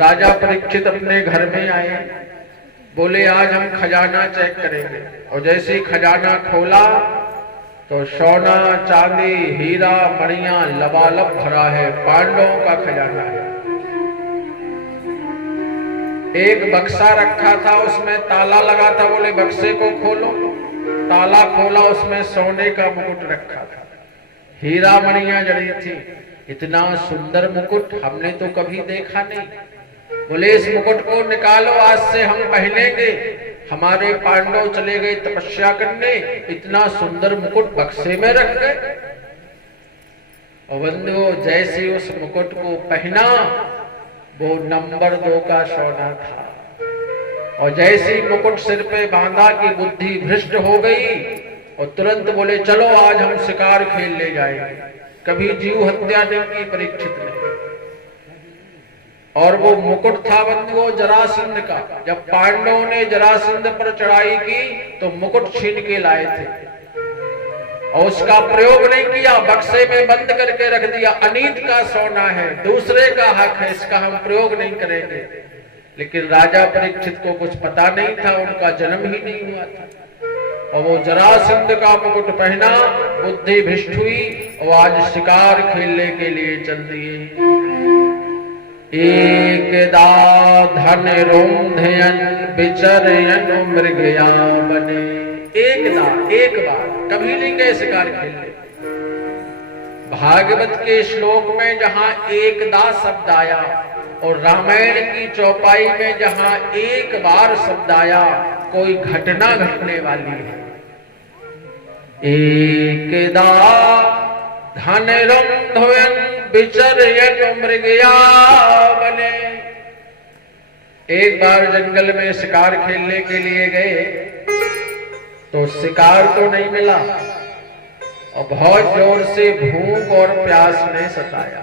राजा परीक्षित अपने घर में आए, बोले आज हम खजाना चेक करेंगे। और जैसे ही खजाना खोला तो सोना चांदी हीरा मणियां लबालब भरा है, पांडवों का खजाना है। एक बक्सा रखा था, उसमें ताला लगा था, बोले बक्से को खोलो। ताला खोला, उसमें सोने का मुकुट रखा था, हीरा मणियां जड़ी थी। इतना सुंदर मुकुट हमने तो कभी देखा नहीं। बोले इस मुकुट को निकालो, आज से हम पहनेंगे। हमारे पांडव चले गए तपस्या करने, इतना सुंदर मुकुट बक्से में रख गए। और बंधुओं, जैसे उस मुकुट को पहना, वो नंबर 2 का सोना था। और जैसे ही मुकुट सिर पे बांधा कि बुद्धि भ्रष्ट हो गई, और तुरंत बोले चलो आज हम शिकार खेल ले जाएंगे। कभी जीव हत्या नहीं की परीक्षित ने। और वो मुकुट था बंधुओं जरासंध का। जब पांडवों ने जरासंध पर चढ़ाई की तो मुकुट छीन के लाए थे, और उसका प्रयोग नहीं किया, बक्से में बंद करके रख दिया। अनीत का सोना है, दूसरे का हक है, इसका हम प्रयोग नहीं करेंगे। लेकिन राजा परीक्षित को कुछ पता नहीं था, उनका जन्म ही नहीं हुआ था। और वो जरासंध का मुकुट पहना, बुद्धि भ्रष्ट हुई, और आज शिकार खेलने के लिए चल दिए। एकदा धन रोंधयन विचरयन मृगया बने। एकदा, एक बार, कभी नहीं गए शिकार खेलने। भागवत के श्लोक में जहां एकदा शब्द आया और रामायण की चौपाई में जहां एक बार शब्द आया, कोई घटना घटने वाली है। एकदा धन रोंधयन विचरयन मृगया बने। एक बार जंगल में शिकार खेलने के लिए गए तो शिकार तो नहीं मिला, और बहुत जोर से भूख और प्यास ने सताया।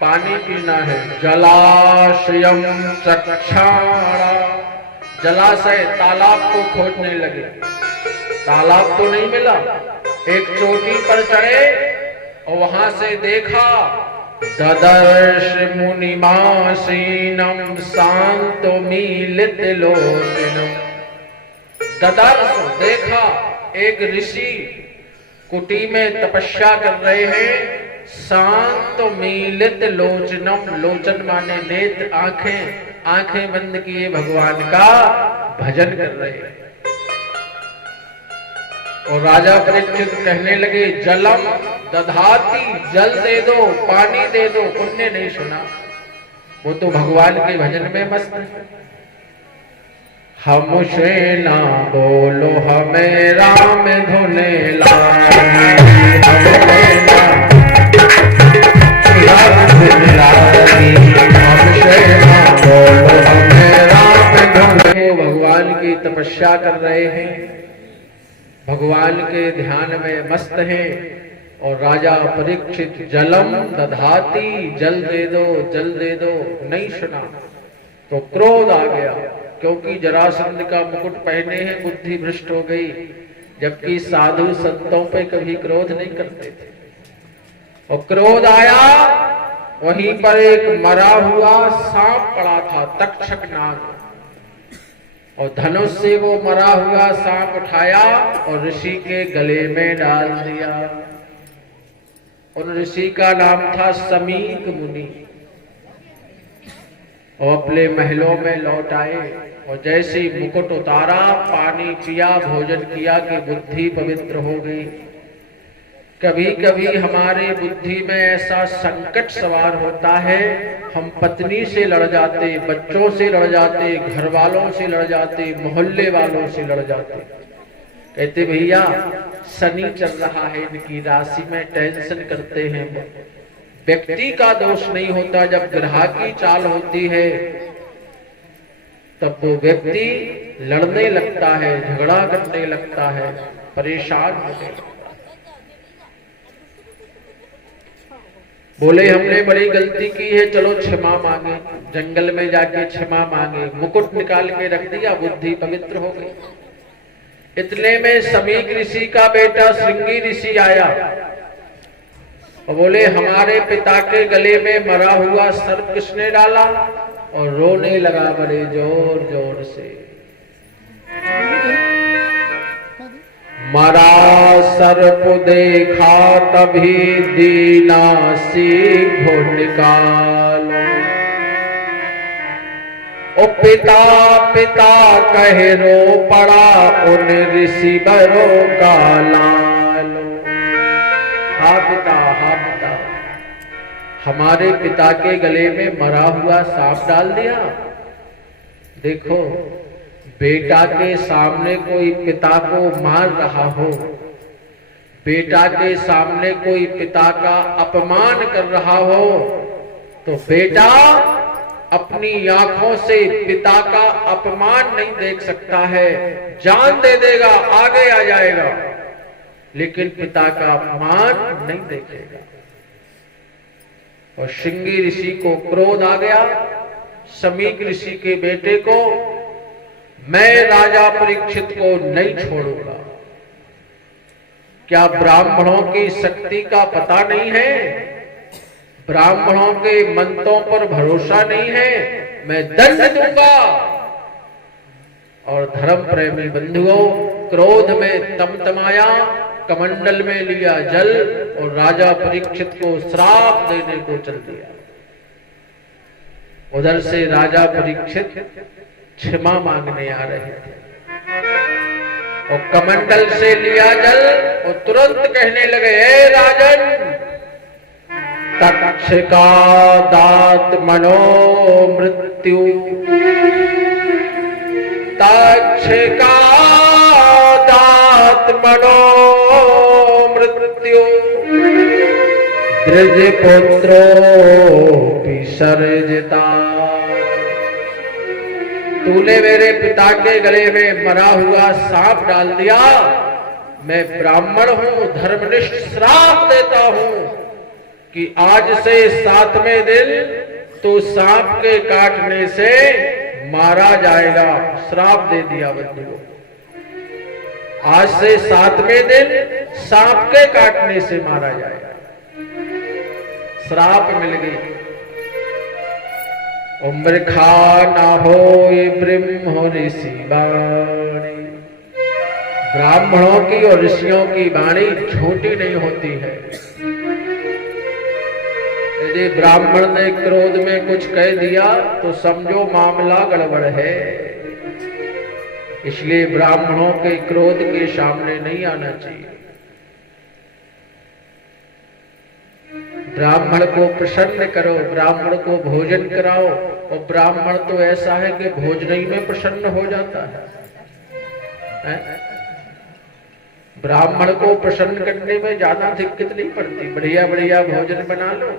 पानी पीना है, जलाशयम चक्षाणा, जलाशय तालाब को खोजने लगे, तालाब तो नहीं मिला। एक चोटी पर चढ़े और वहां से देखा, ददर्श मुनिमासीनम शांतो मीलित लोचनम। ददर्श देखा, एक ऋषि कुटी में तपस्या कर रहे हैं, शांत मीलित लोचनम, लोचन माने नेत्र, आंखें, आंखें बंद किए भगवान का भजन कर रहे हैं। और राजा परीक्षित कहने लगे जलम दधाती, जल दे दो, पानी दे दो। उनने नहीं सुना, वो तो भगवान के भजन में मस्त है। हमसे ना बोलो हमें राम धुने लाए, भगवान की तपस्या कर रहे हैं, भगवान के ध्यान में मस्त हैं। और राजा परीक्षित जलम दधाती, जल दे दो, जल दे दो, नहीं सुना तो क्रोध आ गया, क्योंकि जरासंध का मुकुट पहने हैं, बुद्धि भ्रष्ट हो गई। जबकि साधु संतों पे कभी क्रोध नहीं करते थे। और क्रोध आया, वहीं पर एक मरा हुआ सांप पड़ा था, तक्षक नाग, और धनुष से वो मरा हुआ सांप उठाया और ऋषि के गले में डाल दिया। उन ऋषि का नाम था समीक मुनि। और अपने महलों में लौट आए, और जैसे मुकुट उतारा, पानी पिया, भोजन किया कि बुद्धि पवित्र हो गई। कभी कभी हमारे बुद्धि में ऐसा संकट सवार होता है, हम पत्नी से लड़ जाते, बच्चों से लड़ जाते, घर वालों से लड़ जाते, मोहल्ले वालों से लड़ जाते। कहते भैया शनि चल रहा है, इनकी राशि में टेंशन करते हैं। व्यक्ति का दोष नहीं होता, जब ग्रह की चाल होती है तब वो व्यक्ति लड़ने लगता है, झगड़ा करने लगता है, परेशान होने लगता है। बोले हमने बड़ी गलती की है, चलो क्षमा मांगे। जंगल में जाके क्षमा मांगे, मुकुट निकाल के रख दिया, बुद्धि पवित्र हो गई। इतने में समीक ऋषि का बेटा श्रृंगी ऋषि आया। और बोले हमारे पिता के गले में मरा हुआ सर्प किसने डाला? और रोने लगा बड़े जोर जोर से। मरा सर्प देखा तभी दीना सीख निकालो। ओ पिता पिता कहे रो पड़ा उन ऋषि बरो का लालो। हा पिता हा पिता, हमारे पिता के गले में मरा हुआ सांप डाल दिया। देखो बेटा के सामने कोई पिता को मार रहा हो, बेटा के सामने कोई पिता का अपमान कर रहा हो, तो बेटा अपनी आंखों से पिता का अपमान नहीं देख सकता है, जान दे देगा, आगे आ जाएगा, लेकिन पिता का अपमान नहीं देखेगा। और श्रृंगी ऋषि को क्रोध आ गया, समीक ऋषि के बेटे को, मैं राजा परीक्षित को नहीं छोड़ूंगा। क्या ब्राह्मणों की शक्ति का पता नहीं है? ब्राह्मणों के मंत्रों पर भरोसा नहीं है? मैं दंड दूंगा। और धर्म प्रेमी बंधुओं, क्रोध में तमतमाया, कमंडल में लिया जल और राजा परीक्षित को श्राप देने को चल दिया। उधर से राजा परीक्षित क्षमा मांगने आ रहे थे और कमंडल से लिया जल और तुरंत कहने लगे, हे राजन, तक्षका दात मनो मृत्यु, तक्षका दात मनो मृत्यु, द्विज पुत्रो विसर्जिता। तूने मेरे पिता के गले में मरा हुआ सांप डाल दिया। मैं ब्राह्मण हूं, धर्मनिष्ठ श्राप देता हूं कि आज से 7वें दिन तो सांप के काटने से मारा जाएगा। श्राप दे दिया बंधुओं, आज से 7वें दिन सांप के काटने से मारा जाएगा। श्राप मिल गई। उम्रखा ना होय ब्रह्म ऋषि वाणी। ब्राह्मणों की और ऋषियों की वाणी झूठी नहीं होती है। यदि ब्राह्मण ने क्रोध में कुछ कह दिया तो समझो मामला गड़बड़ है। इसलिए ब्राह्मणों के क्रोध के सामने नहीं आना चाहिए। ब्राह्मण को प्रसन्न करो, ब्राह्मण को भोजन कराओ। और ब्राह्मण तो ऐसा है कि भोजन ही में प्रसन्न हो जाता है। ब्राह्मण को प्रसन्न करने में ज्यादा दिक्कत नहीं पड़ती। बढ़िया बढ़िया भोजन बना लो।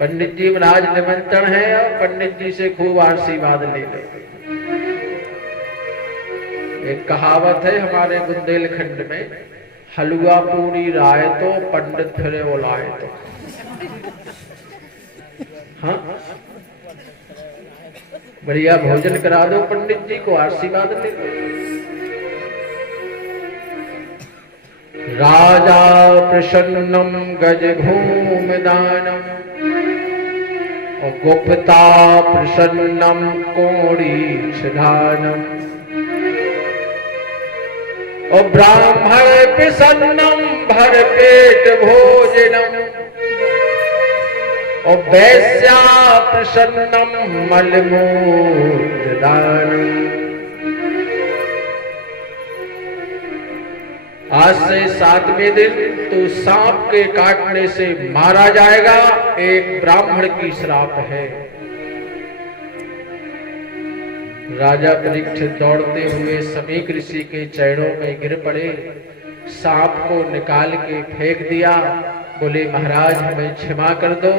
पंडित जी महाराज निमंत्रण है और पंडित जी से खूब आशीर्वाद ले लो। एक कहावत है हमारे बुंदेलखंड में, हलवा पूरी राय तो पंडित फिरे ओलाए तो। हाँ, बढ़िया भोजन करा दो, पंडित जी को आशीर्वाद दे दो। राजा प्रसन्नम गज भूमि दानम और गुप्ता प्रसन्नम कोड़ी छदानम और ब्राह्मण प्रसन्नम भर पेट भोजनम और वैश्या प्रसन्नम मलमूत्र दानम। आज से 7वें दिन तो सांप के काटने से मारा जाएगा। एक ब्राह्मण की श्राप है। राजा परीक्षित दौड़ते हुए समीक ऋषि के चरणों में गिर पड़े, सांप को निकाल के फेंक दिया। बोले महाराज हमें क्षमा कर दो।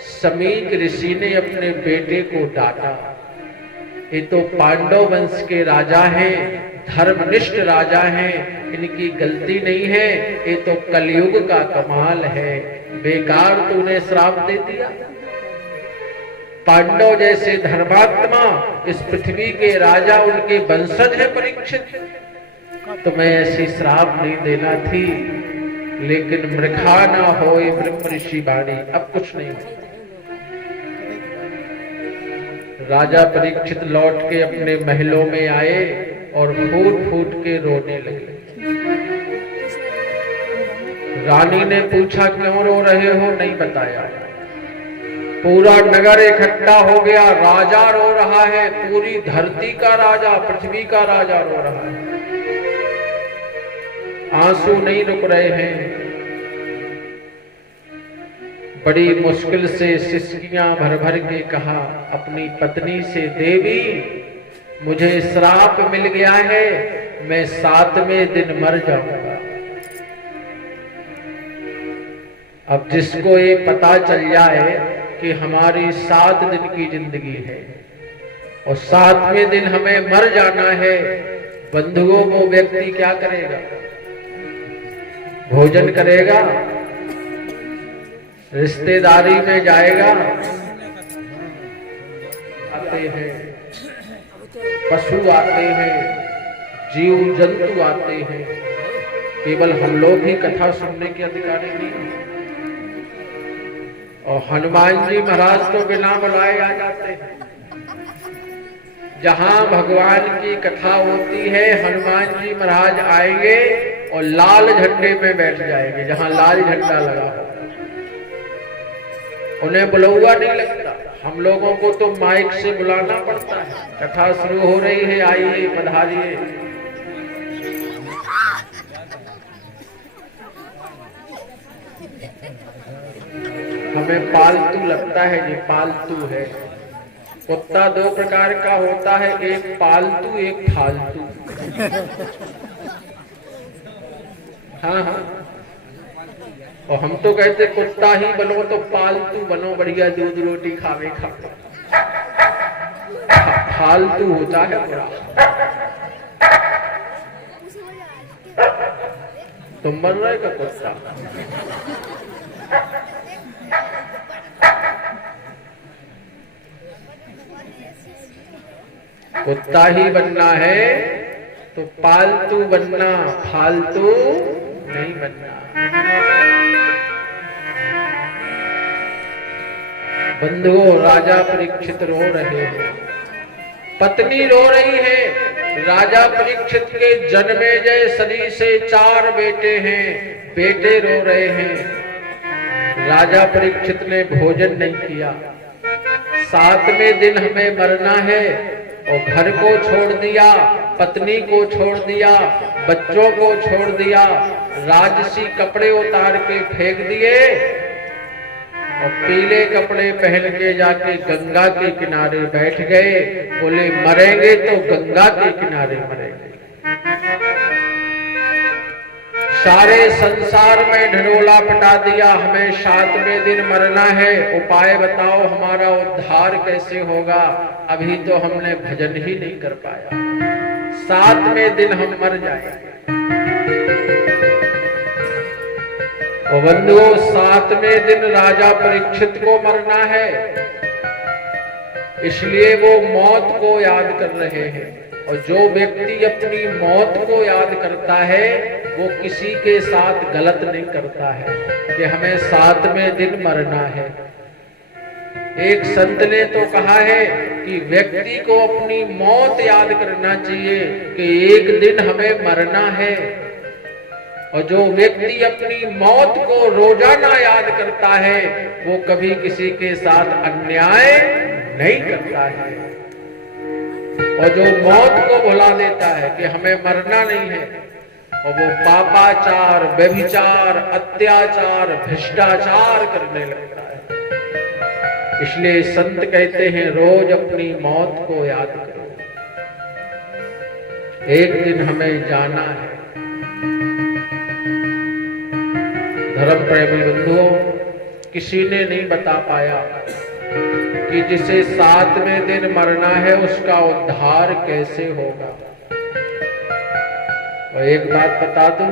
समीक ऋषि ने अपने बेटे को डांटा। ये तो पांडव वंश के राजा हैं, धर्मनिष्ठ राजा हैं, इनकी गलती नहीं है। ये तो कलयुग का कमाल है। बेकार तूने श्राप दे दिया। पांडव जैसे धर्मात्मा इस पृथ्वी के राजा, उनके वंशज है परीक्षित, तुम्हें ऐसी श्राप नहीं देना थी। लेकिन मृखा न होए ब्रह्म ऋषि वाणी। अब कुछ नहीं हो। राजा परीक्षित लौट के अपने महलों में आए और फूट फूट के रोने लगे। रानी ने पूछा क्यों रो रहे हो, नहीं बताया। पूरा नगर इकट्ठा हो गया, राजा रो रहा है, पूरी धरती का राजा, पृथ्वी का राजा रो रहा है। आंसू नहीं रुक रहे हैं। बड़ी मुश्किल से सिसकियां भर भर के कहा अपनी पत्नी से, देवी मुझे श्राप मिल गया है, मैं 7वें दिन मर जाऊंगा। अब जिसको ये पता चल जाए कि हमारी 7 दिन की जिंदगी है और 7वें दिन हमें मर जाना है, बंधुओं को व्यक्ति क्या करेगा? भोजन करेगा, रिश्तेदारी में जाएगा। आते हैं पशु, आते हैं जीव जंतु, आते हैं। केवल हम लोग ही कथा सुनने के अधिकारी नहीं। और हनुमान जी महाराज तो बिना बुलाए आ जाते हैं। जहां भगवान की कथा होती है, हनुमान जी महाराज आएंगे और लाल झंडे पे बैठ जाएंगे, जहां लाल झंडा लगा हो। उन्हें बुलावा नहीं लगता। हम लोगों को तो माइक से बुलाना पड़ता है। कथा शुरू हो रही है, आइए पधारिए। हमें पालतू लगता है, ये पालतू है। कुत्ता 2 प्रकार का होता है, एक पालतू एक फालतू। हाँ हाँ, और हम तो कहते कुत्ता ही बनो तो पालतू बनो, बढ़िया दूध रोटी खावे खावे। फालतू होता है बुरा। तुम बन रहे का कुत्ता? कुत्ता ही बनना है तो पालतू बनना, फालतू नहीं बनना। बंधुओं, राजा परीक्षित रो रहे हैं, पत्नी रो रही है। राजा परीक्षित के जन्मेजय शरीर से 4 बेटे हैं, बेटे रो रहे हैं। राजा परीक्षित ने भोजन नहीं किया। 7वें दिन हमें मरना है और घर को छोड़ दिया, पत्नी को छोड़ दिया, बच्चों को छोड़ दिया, राजसी कपड़े उतार के फेंक दिए और पीले कपड़े पहन के जाके गंगा के किनारे बैठ गए। बोले मरेंगे तो गंगा के किनारे मरेंगे। सारे संसार में ढंढोला पिटा दिया, हमें 7वें दिन मरना है, उपाय बताओ, हमारा उद्धार कैसे होगा? अभी तो हमने भजन ही नहीं कर पाया, 7वें दिन हम मर जाएंगे। और बंधुओं, 7वें दिन राजा परीक्षित को मरना है, इसलिए वो मौत को याद कर रहे हैं। और जो व्यक्ति अपनी मौत को याद करता है वो किसी के साथ गलत नहीं करता है कि हमें 7वें दिन मरना है। एक संत ने तो कहा है कि व्यक्ति को अपनी मौत याद करना चाहिए कि एक दिन हमें मरना है। और जो व्यक्ति अपनी मौत को रोजाना याद करता है वो कभी किसी के साथ अन्याय नहीं करता है। और जो मौत को भुला देता है कि हमें मरना नहीं है और वो पापाचार, व्यभिचार, अत्याचार, भ्रष्टाचार करने लगता है। इसलिए संत कहते हैं रोज अपनी मौत को याद करो, एक दिन हमें जाना है। धर्म प्रेमी बंधुओं, किसी ने नहीं बता पाया कि जिसे 7वें दिन मरना है उसका उद्धार कैसे होगा। और एक बात बता दूं,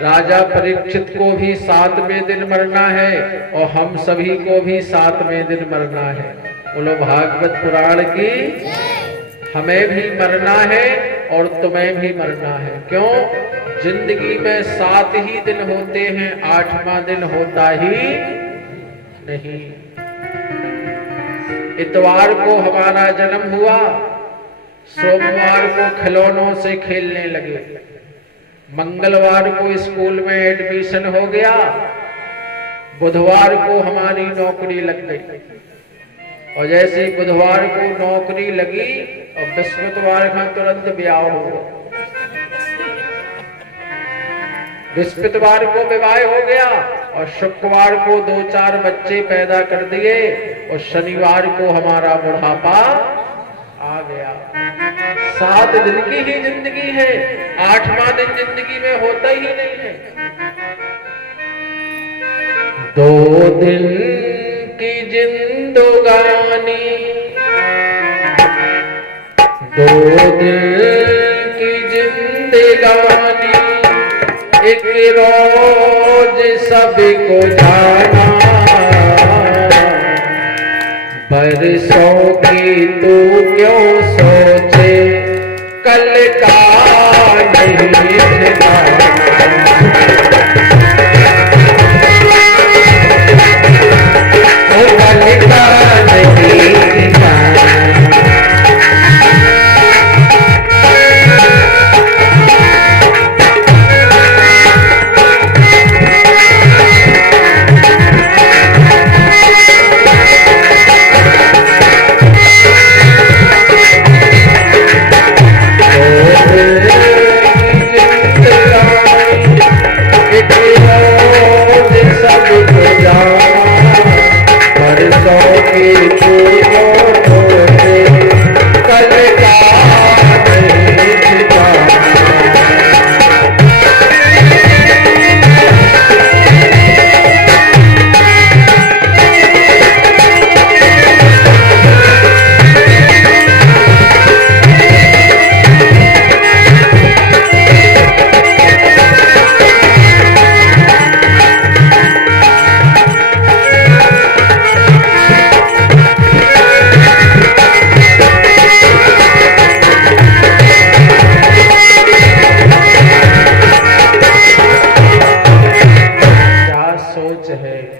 राजा परीक्षित को भी 7वें दिन मरना है और हम सभी को भी 7वें दिन मरना है। बोलो भागवत पुराण की। हमें भी मरना है और तुम्हें भी मरना है। क्यों? जिंदगी में 7 ही दिन होते हैं, 8वां दिन होता ही नहीं। इतवार को हमारा जन्म हुआ, सोमवार को खिलौनों से खेलने लगे, मंगलवार को स्कूल में एडमिशन हो गया, बुधवार को हमारी नौकरी लग गई, और जैसे बुधवार को नौकरी लगी और बृहस्पतिवार का तुरंत ब्याह हो गया। बृहस्पतिवार को विवाह हो गया और शुक्रवार को 2-4 बच्चे पैदा कर दिए और शनिवार को हमारा बुढ़ापा आ गया। 7 दिन की ही जिंदगी है, 8वां दिन जिंदगी में होता ही नहीं है। 2 दिन की जिंदगानी, 2 दिन की जिंदगानी, एक रोज सबको जाना, बरसों की तू क्यों सोचे, कल का नहीं ठिकाना। कल का नहीं ठिकाना।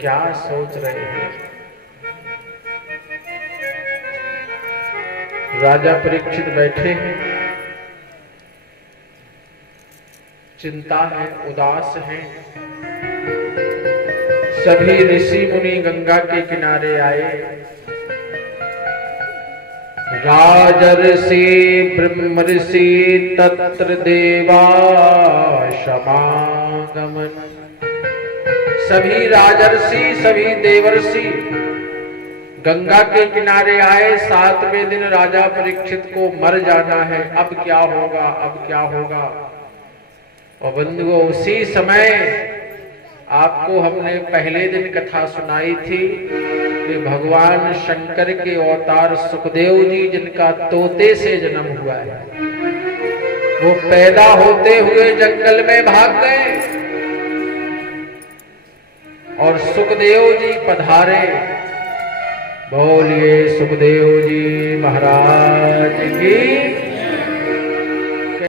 क्या सोच रहे हैं? राजा परीक्षित बैठे हैं, चिंता है, उदास हैं। सभी ऋषि मुनि गंगा के किनारे आए। राजर्षि ब्रह्मर्षि तत्र देवा समागमन। सभी राजर्षि सभी देवर्षि गंगा के किनारे आए। 7वें दिन राजा परीक्षित को मर जाना है। अब क्या होगा, अब क्या होगा? और बंधुओं, उसी समय आपको हमने पहले दिन कथा सुनाई थी कि भगवान शंकर के अवतार सुखदेव जी, जिनका तोते से जन्म हुआ है, वो पैदा होते हुए जंगल में भाग गए और सुखदेव जी पधारे। बोलिए सुखदेव जी महाराज की।